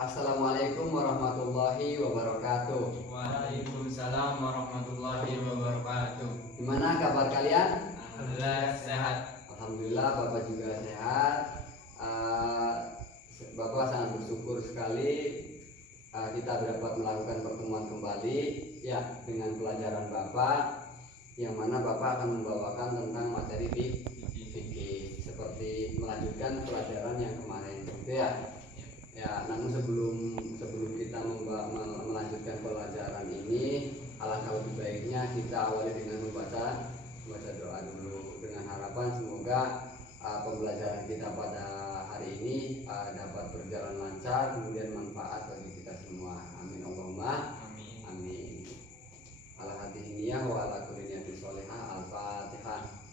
Assalamualaikum warahmatullahi wabarakatuh. Waalaikumsalam warahmatullahi wabarakatuh. Gimana kabar kalian? Alhamdulillah sehat. Alhamdulillah Bapak juga sehat. Bapak sangat bersyukur sekali kita dapat melakukan pertemuan kembali ya dengan pelajaran Bapak, yang mana Bapak akan membawakan tentang materi fikih seperti melanjutkan pelajaran yang kemarin gitu ya. Ya, namun sebelum kita melanjutkan pelajaran ini, alangkah lebih baiknya kita awali dengan membaca doa dulu, dengan harapan semoga pembelajaran kita pada hari ini dapat berjalan lancar, kemudian manfaat bagi kita semua. Amin Allahumma amin. Ala hati niyah wa ala kulli niyatin sholihah. Al-Fatihah.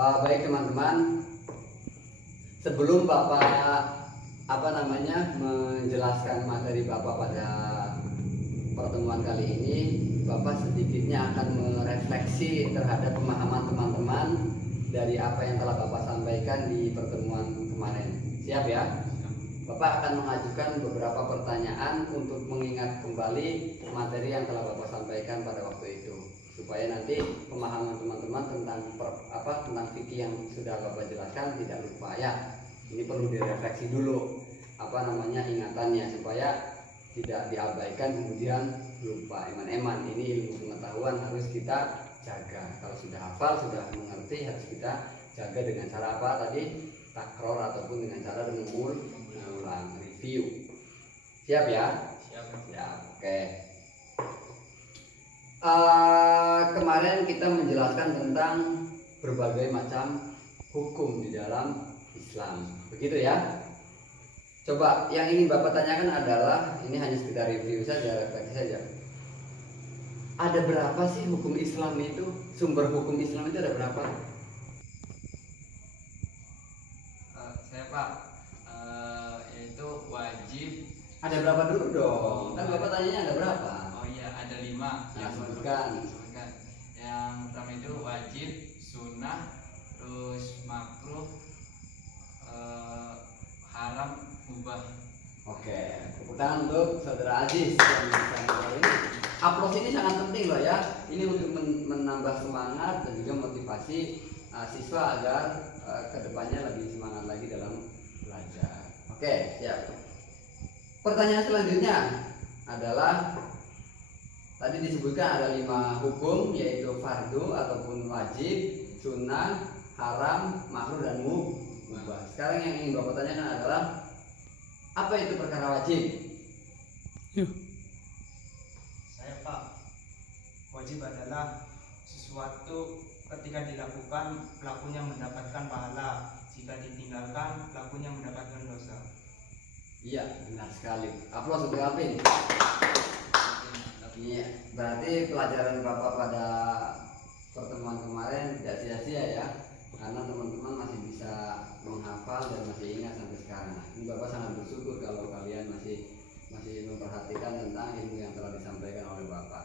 Baik teman-teman, sebelum Bapak menjelaskan materi Bapak pada pertemuan kali ini, Bapak sedikitnya akan merefleksi terhadap pemahaman teman-teman dari apa yang telah Bapak sampaikan di pertemuan kemarin. Siap ya? Bapak akan mengajukan beberapa pertanyaan untuk mengingat kembali materi yang telah Bapak sampaikan pada waktu itu, supaya nanti pemahaman teman-teman tentang fikih yang sudah Bapak jelaskan tidak lupa ya. Ini perlu direfleksi dulu ingatannya, supaya tidak diabaikan kemudian lupa. Eman-eman, ini ilmu pengetahuan harus kita jaga. Kalau sudah hafal, sudah mengerti, harus kita jaga dengan cara apa tadi? Takror ataupun dengan cara mengulang, review. Siap ya? Siap. Oke. Kemarin kita menjelaskan tentang berbagai macam hukum di dalam Islam, begitu ya. Coba yang ingin Bapak tanyakan adalah, ini hanya sekedar review saja, refleksi saja. Ada berapa sih hukum Islam itu? Sumber hukum Islam itu ada berapa? Saya Pak, yaitu wajib. Ada berapa dulu dong? Kan Bapak tanyanya ada berapa? Oh iya, ada 5. Yang sebutkan. Yang pertama itu wajib, sunnah, terus makruh, haram, mubah. Oke, tepuk tangan untuk Saudara Aziz yang bisa menjawab ini. Upload ini sangat penting loh ya. Ini untuk menambah semangat dan juga motivasi siswa agar kedepannya lebih semangat lagi dalam belajar. Oke, siap. Pertanyaan selanjutnya adalah, tadi disebutkan ada 5 hukum, yaitu fardu ataupun wajib, sunnah, haram, makruh, dan mubah. Sekarang yang ingin Bapak tanyakan adalah, apa itu perkara wajib? Saya Pak, wajib adalah sesuatu ketika dilakukan pelakunya mendapatkan pahala, jika ditinggalkan pelakunya mendapatkan dosa. Iya, benar sekali. Aplaus untuk Alvin. Iya, berarti pelajaran Bapak pada pertemuan kemarin tidak sia-sia ya, karena teman-teman masih bisa menghafal dan masih ingat sampai sekarang. Ini Bapak sangat bersyukur kalau kalian masih memperhatikan tentang ilmu yang telah disampaikan oleh Bapak.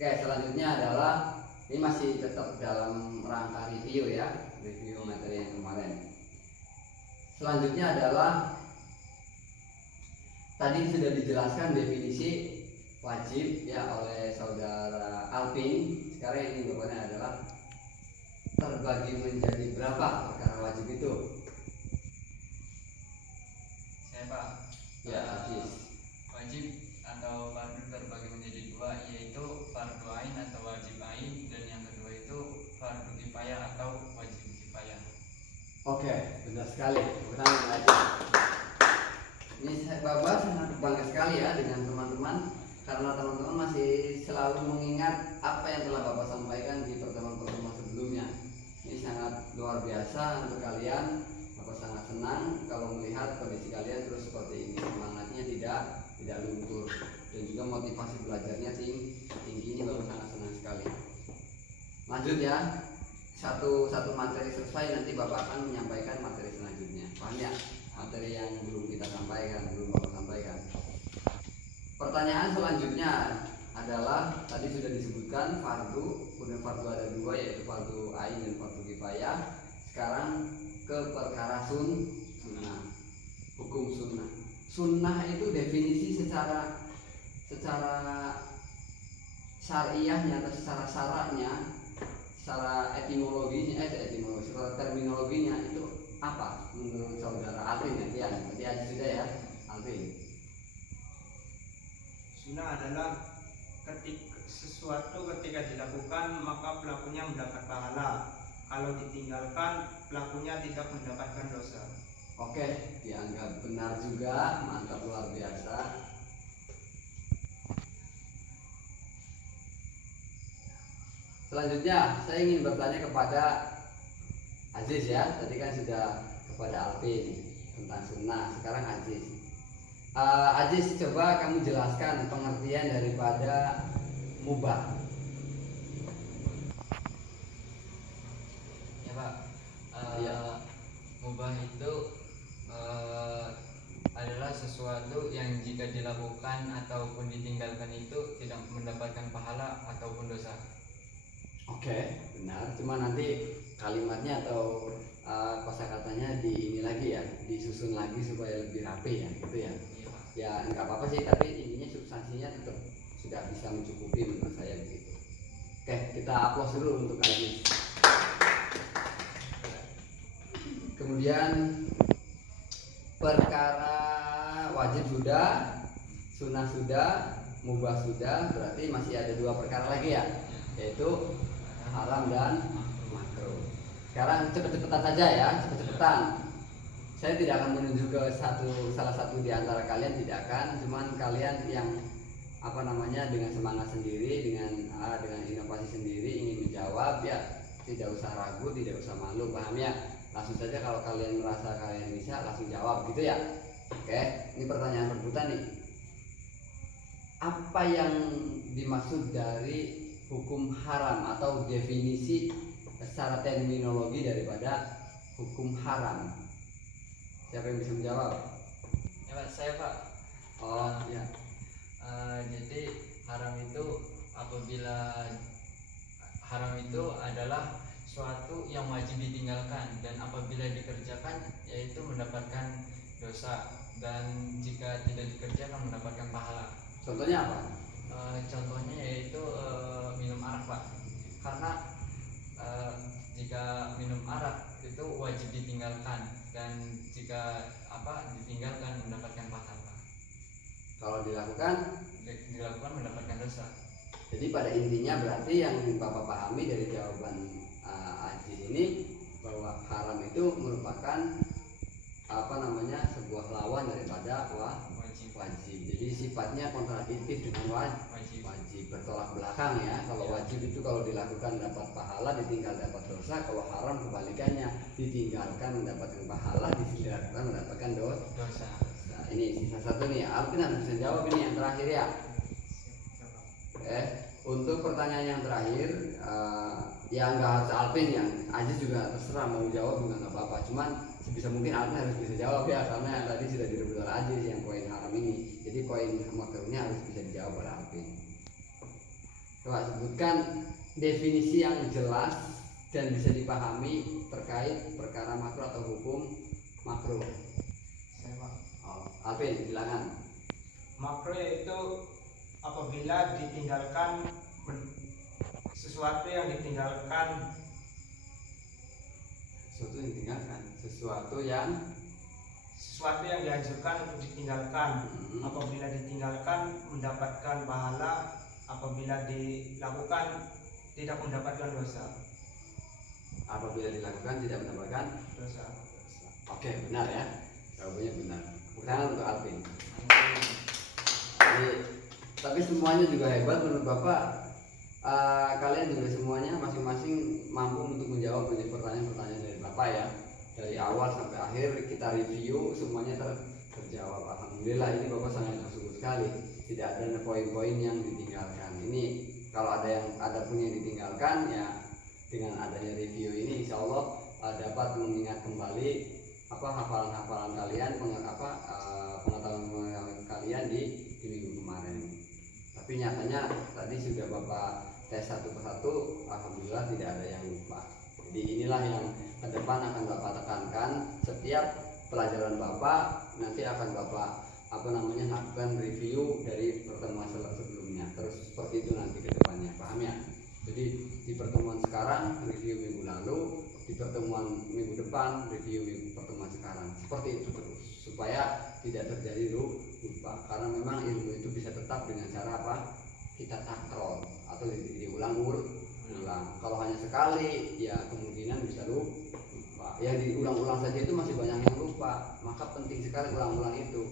Oke, selanjutnya adalah, ini masih tetap dalam rangka review ya, review materi yang kemarin. Selanjutnya adalah, tadi sudah dijelaskan definisi wajib ya oleh Saudara Alvin. Sekarang yang ingin Bapaknya adalah, terbagi menjadi berapa perkara wajib itu? Saya Pak, Ya, Aziz. wajib atau fardu terbagi menjadi 2, yaitu fardu ain atau wajib ain, dan yang kedua itu fardu kifayah atau wajib kifayah. Oke, benar sekali. Pertanyaan lagi. Ini Bapak sangat bangga sekali ya dengan teman-teman, karena teman-teman masih selalu mengingat apa yang telah Bapak sampaikan di pertemuan-pertemuan sebelumnya. Ini sangat luar biasa untuk kalian. Bapak sangat senang kalau melihat kondisi kalian terus seperti ini, semangatnya tidak luntur, dan juga motivasi belajarnya tinggi. Ini Bapak sangat senang sekali. Lanjut ya, satu materi selesai, nanti Bapak akan menyampaikan materi selanjutnya. Paham ya? Materi yang belum kita sampaikan, belum Bapak sampaikan. Pertanyaan selanjutnya adalah tadi sudah disebutkan fardu, kemudian fardu ada dua yaitu fardu ain dan fardu kifayah. Sekarang ke perkara sunnah, hukum sunnah. Sunnah itu definisi secara syariahnya atau secara syaratnya, secara secara terminologinya itu apa menurut saudara Alvin? Nanti aja sudah ya Alvin. Sunnah adalah sesuatu ketika dilakukan maka pelakunya mendapat pahala. Kalau ditinggalkan pelakunya tidak mendapatkan dosa. Oke, dianggap benar juga, mantap, luar biasa. Selanjutnya saya ingin bertanya kepada Aziz ya. Tadi kan sudah kepada Alvin tentang sunnah, sekarang Aziz. Aziz, coba kamu jelaskan pengertian daripada mubah. Ya Pak, Iya. mubah itu adalah sesuatu yang jika dilakukan ataupun ditinggalkan itu tidak mendapatkan pahala ataupun dosa. Oke, benar. Cuma nanti kalimatnya atau kosakatanya di ini lagi ya, disusun lagi supaya lebih rapi ya, gitu ya. Iya Pak. Ya nggak apa-apa sih, tapi intinya substansinya tetap sudah bisa mencukupi menurut saya begitu. Oke, kita aplaus dulu untuk Aziz. Kemudian perkara wajib sudah, sunnah sudah, mubah sudah, berarti masih ada dua perkara lagi ya, yaitu haram dan makruh. Sekarang cepet-cepetan saja ya, cepet-cepetan. Saya tidak akan menunjuk ke salah satu di antara kalian, tidak akan, cuman kalian yang dengan semangat sendiri, dengan inovasi sendiri ingin menjawab ya, tidak usah ragu, tidak usah malu, paham ya? Langsung saja kalau kalian merasa kalian bisa langsung jawab gitu ya. Oke, ini pertanyaan rebutan nih. Apa yang dimaksud dari hukum haram atau definisi secara terminologi daripada hukum haram? Siapa yang bisa menjawab? Ya Pak, saya Pak. Oh ya. Jadi haram itu adalah suatu yang wajib ditinggalkan dan apabila dikerjakan yaitu mendapatkan dosa, dan jika tidak dikerjakan mendapatkan pahala. Contohnya apa? Contohnya yaitu minum arak Pak, karena jika minum arak itu wajib ditinggalkan, dan jika ditinggalkan mendapatkan pahala. Kalau dilakukan Mendapatkan dosa. Jadi pada intinya berarti yang Bapak pahami dari jawaban Aziz ini bahwa haram itu merupakan sebuah lawan daripada Wajib. Jadi sifatnya kontradiktif dengan wajib, bertolak belakang ya. Kalau wajib itu kalau dilakukan dapat pahala, ditinggal dapat dosa. Kalau haram kebalikannya, ditinggalkan mendapatkan pahala, ditinggalkan mendapatkan dosa. Nah, ini sisa satu nih, Alvin harus bisa jawab ini yang terakhir ya. Untuk pertanyaan yang terakhir, ya nggak harus Alvin, yang Aziz juga terserah mau jawab juga nggak apa-apa. Cuman sebisa mungkin Alvin harus bisa jawab ya, karena tadi sudah direbut oleh Aziz yang poin haram ini. Jadi poin makruhnya harus bisa dijawab oleh Alvin. Coba sebutkan definisi yang jelas dan bisa dipahami terkait perkara makruh atau hukum makruh. Saya Pak. Alvin, silakan. Makruh itu apabila ditinggalkan sesuatu yang ditinggalkan, sesuatu yang dianjurkan untuk ditinggalkan. Apabila ditinggalkan mendapatkan pahala, apabila dilakukan tidak mendapatkan dosa. Apabila dilakukan tidak mendapatkan Dosa. Oke, benar ya, jawabannya benar. Bukan untuk Alvin. Jadi, tapi semuanya juga hebat menurut Bapak. Kalian juga semuanya masing-masing mampu untuk menjawab pertanyaan-pertanyaan dari Bapak ya. Dari awal sampai akhir kita review semuanya terjawab. Alhamdulillah, ini Bapak sangat bersyukur sekali. Tidak ada poin-poin yang ditinggalkan. Ini kalau ada pun yang ditinggalkan ya, dengan adanya review ini insya Allah dapat mengingat kembali hafalan-hafalan kalian, pengetahuan kalian di minggu kemarin. Tapi nyatanya tadi sudah Bapak tes satu persatu, alhamdulillah tidak ada yang lupa. Jadi inilah yang ke depan akan Bapak tekankan. Setiap pelajaran Bapak nanti akan Bapak lakukan review dari pertemuan sebelumnya. Terus seperti itu nanti ke depannya, paham ya? Jadi di pertemuan sekarang review minggu lalu, di pertemuan minggu depan review pertemuan sekarang. Seperti itu terus supaya tidak terjadi lupa. Karena memang ilmu itu bisa tetap dengan cara apa? Kita takror atau diulang. Kalau hanya sekali ya kemungkinan bisa lupa. Ya diulang-ulang saja itu masih banyak yang lupa. Maka penting sekali ulang-ulang itu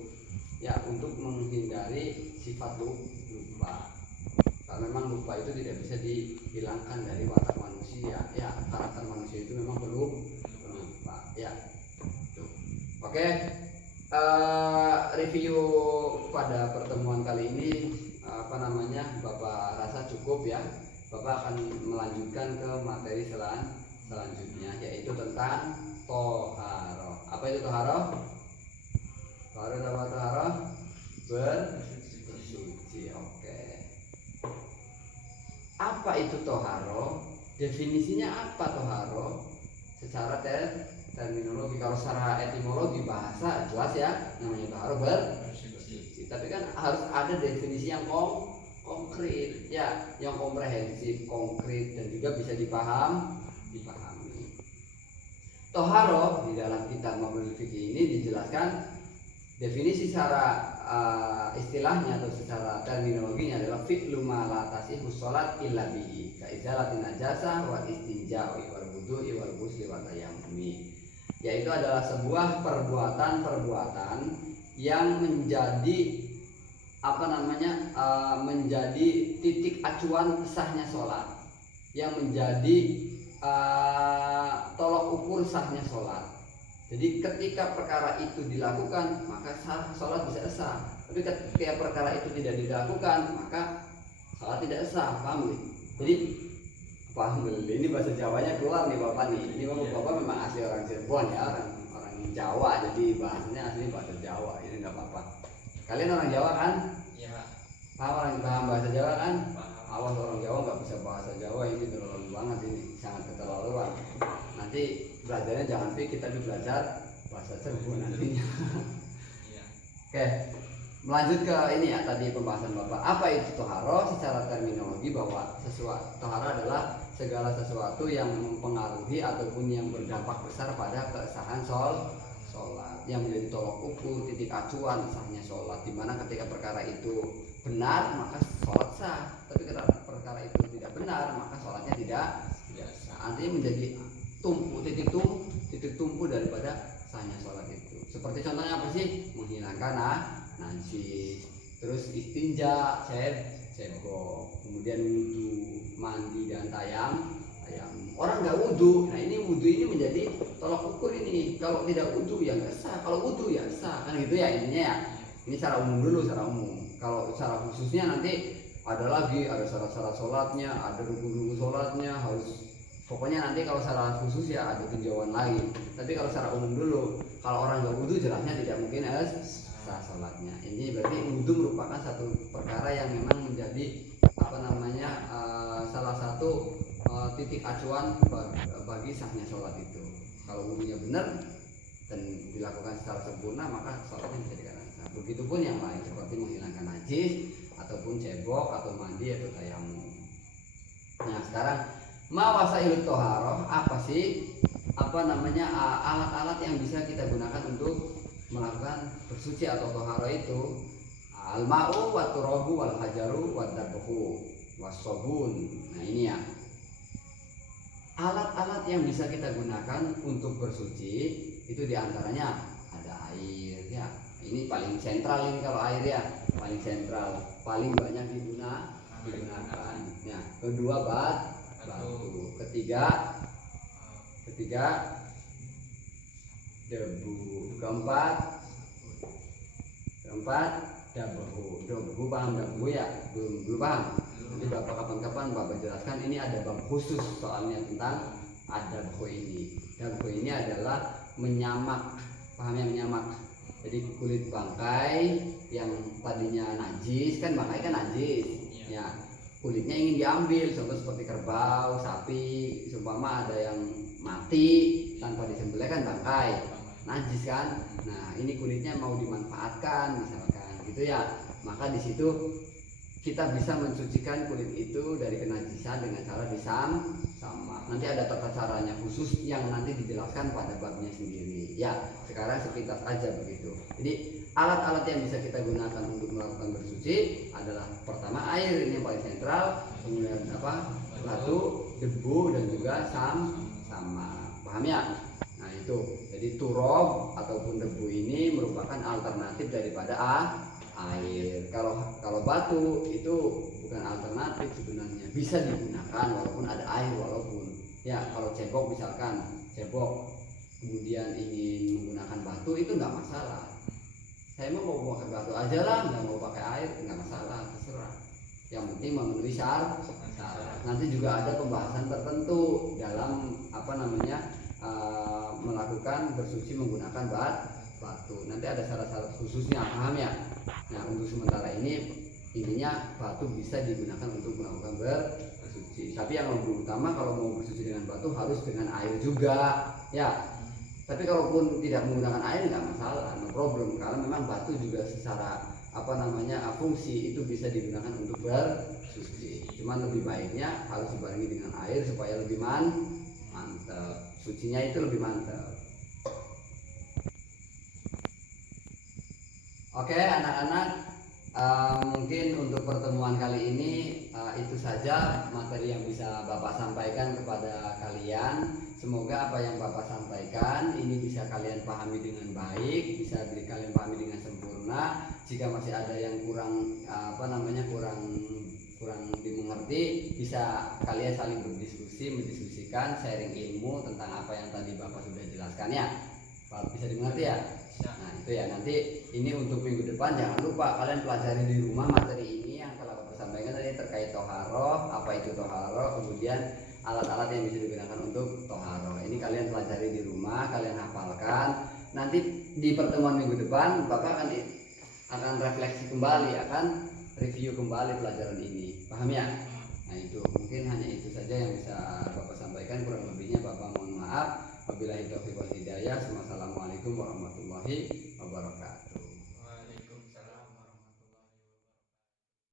ya untuk menghindari sifat lupa. Karena memang lupa itu tidak bisa dihilangkan dari watak manusia. Ya karakter manusia itu memang perlu lupa. Ya. Tuh. Oke. Review pada pertemuan kali ini Bapak rasa cukup ya. Bapak akan melanjutkan ke materi selanjutnya, yaitu tentang toharo. Apa itu toharo? Toharo bersuci. Oke. Apa itu toharo? Definisinya apa toharo? Secara terminologi, kalau secara etimologi bahasa jelas ya, namanya toharo bersuci. Tapi kan harus ada definisi yang konkret ya, yang komprehensif, konkret dan juga bisa dipahami. Toharo di dalam kitab Mabul Fikih ini dijelaskan definisi secara istilahnya atau secara terminologinya adalah fi'lu ma la tasihhu shalat illa bihi ka izalatin najasah wal istinja'i wal wudu'i wal ghusli wa tayammumi, yaitu adalah sebuah perbuatan yang menjadi menjadi titik acuan sahnya sholat, yang menjadi tolok ukur sahnya sholat. Jadi ketika perkara itu dilakukan maka sholat bisa sah. Tapi ketika perkara itu tidak dilakukan maka sholat tidak sah. Paham nih? Jadi paham nih? Ini bahasa Jawanya keluar nih Bapak nih. Ini Bapak memang asli orang Cirebon ya, orang Jawa. Jadi bahasanya asli bahasa Jawa. Ini nggak apa-apa. Kalian orang Jawa kan? Iya. Paham bahasa Jawa kan? Paham. Awas orang Jawa nggak bisa bahasa Jawa, ini terlalu banget, ini sangat keterlaluan. Nanti belajarnya jangan pikir, tapi belajar bahasa Cirebon nantinya. Iya. Oke, melanjut ke ini ya, tadi pembahasan Bapak. Apa itu toharo? Secara terminologi bahwa toharo adalah segala sesuatu yang mempengaruhi ataupun yang berdampak besar pada kesahan sholat, yang menjadi tolok ukur, titik acuan sahnya sholat. Dimana ketika perkara itu benar maka sholat sah, tapi ketika perkara itu tidak benar maka sholatnya tidak sah. Artinya menjadi titik tumpu daripada sahnya sholat itu. Seperti contohnya apa sih? Menghilangkan najis, terus istinja, cebok, kemudian wudu, mandi dan tayamum. Orang nggak wudu, nah ini wudu ini menjadi tolak ukur ini. Kalau tidak wudu ya nggak sah, kalau wudu ya sah, kan gitu ya intinya ya. Ini secara umum dulu, secara umum. Kalau secara khususnya nanti ada syarat-syarat sholatnya, ada rukun-rukun sholatnya, pokoknya nanti kalau secara khusus ya ada tinjauan lain. Tapi kalau secara umum dulu, kalau orang nggak wudu jelasnya tidak mungkin sah sholatnya. Ini berarti wudu merupakan satu perkara yang memang menjadi salah satu titik acuan bagi sahnya sholat itu. Kalau wudunya benar dan dilakukan secara sempurna maka sholatnya bisa dikatakan sah. Begitupun yang lain seperti menghilangkan najis ataupun cebok atau mandi atau tayamum. Nah sekarang mawasailut toharoh apa sih? Alat-alat yang bisa kita gunakan untuk melakukan bersuci atau toharoh itu? Al-ma'u wa turabu wal hajaru wa darbuhu was-sabun. Nah ini ya, alat-alat yang bisa kita gunakan untuk bersuci itu diantaranya ada air ya. Ini paling sentral ini, kalau air ya paling sentral, paling banyak digunakan. Ya, kedua batu, ketiga debu, keempat debu. Paham debu ya? Belum paham? Nanti Bapak kapan-kapan Bapak jelaskan. Ini ada bab khusus soalnya tentang adabhu ini. Adabhu ini adalah menyamak, paham yang menyamak? Jadi kulit bangkai yang tadinya najis, kan bangkai kan najis. Ya, kulitnya ingin diambil, contoh seperti kerbau, sapi, seumpama ada yang mati tanpa disembelih kan bangkai, najis kan. Nah, ini kulitnya mau dimanfaatkan misalkan gitu ya. Maka di situ kita bisa mensucikan kulit itu dari kenajisan dengan cara sama. Nanti ada tata caranya khusus yang nanti dijelaskan pada babnya sendiri. Ya, sekarang sepintas aja begitu. Jadi alat-alat yang bisa kita gunakan untuk melakukan bersuci adalah pertama air, ini yang paling sentral, kemudian batu, debu, dan juga sama. Paham ya? Nah itu, jadi turab ataupun debu ini merupakan alternatif daripada air. Kalau batu itu bukan alternatif sebenarnya, bisa digunakan walaupun ada air, walaupun ya kalau cebok misalkan kemudian ingin menggunakan batu itu nggak masalah. Saya mau pakai batu aja lah, nggak mau pakai air, nggak masalah, terserah. Yang penting memenuhi syarat. Nanti juga ada pembahasan tertentu dalam melakukan bersuci menggunakan batu. Nanti ada syarat-syarat khususnya, paham ya? Nah, untuk sementara ini intinya batu bisa digunakan untuk melakukan bersuci. Tapi yang lebih utama kalau mau bersuci dengan batu harus dengan air juga, ya. Tapi kalaupun tidak menggunakan air nggak masalah, no problem, karena memang batu juga secara fungsi itu bisa digunakan untuk bersuci. Cuman lebih baiknya harus dibarengi dengan air supaya lebih mantap, sucinya itu lebih mantap. Oke anak-anak, mungkin untuk pertemuan kali ini itu saja materi yang bisa Bapak sampaikan kepada kalian. Semoga apa yang Bapak sampaikan ini bisa kalian pahami dengan baik, bisa kalian pahami dengan sempurna. Jika masih ada yang kurang dimengerti, bisa kalian saling mendiskusikan, sharing ilmu tentang apa yang tadi Bapak sudah jelaskan ya. Bisa dimengerti ya? Nah itu ya, nanti ini untuk minggu depan jangan lupa kalian pelajari di rumah materi ini yang telah Bapak sampaikan tadi terkait toharoh, apa itu toharoh, kemudian alat-alat yang bisa digunakan untuk toharoh. Ini kalian pelajari di rumah, kalian hafalkan. Nanti di pertemuan minggu depan Bapak akan refleksi kembali, akan review kembali pelajaran ini. Paham ya? Nah itu mungkin hanya itu saja yang bisa Bapak sampaikan, kurang lebihnya Bapak mohon maaf. Wabillahi taufiq wal hidayah. Wassalamualaikum warahmatullahi wabarakatuh.